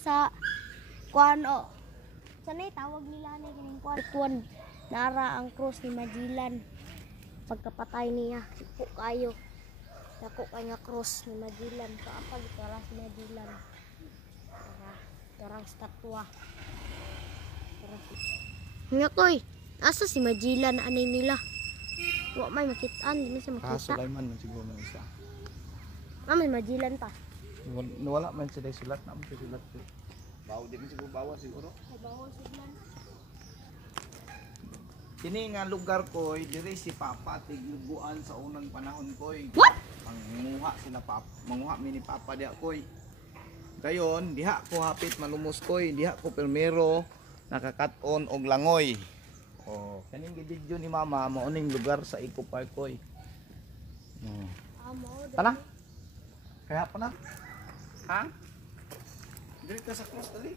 sa kuan o. Sanay tawag nila ni kining kuan. Nara ang cross ni Magellan. Pagkapatay niya, sipo kayo. Dako kay nga cross ni Magellan. Kaapag tara si Magellan. Tarang statwa. Nga koy, asa si Magellan anay nila? Wa may makitaan, di na siya makita. Sulaiman man siguro man isa. May Magellan pa. Wala man sila sulat na mo sulat. Bawo di man siguro bawal siguro. Bawal siglan. Kini nga lugar ko, diri si Papa tigluguan sa unang panahon ko. What? Manguha sila manguha mi ni Papa diha koy. Dayon diha ko hapit malumos koy, diha ko primero nakakat-on og langoy. Oh, kaning gididyo ni Mama mao ning lugar sa Eco Park koy. Tara. Kaya pa na. Ha? Diri ka sa cross dali.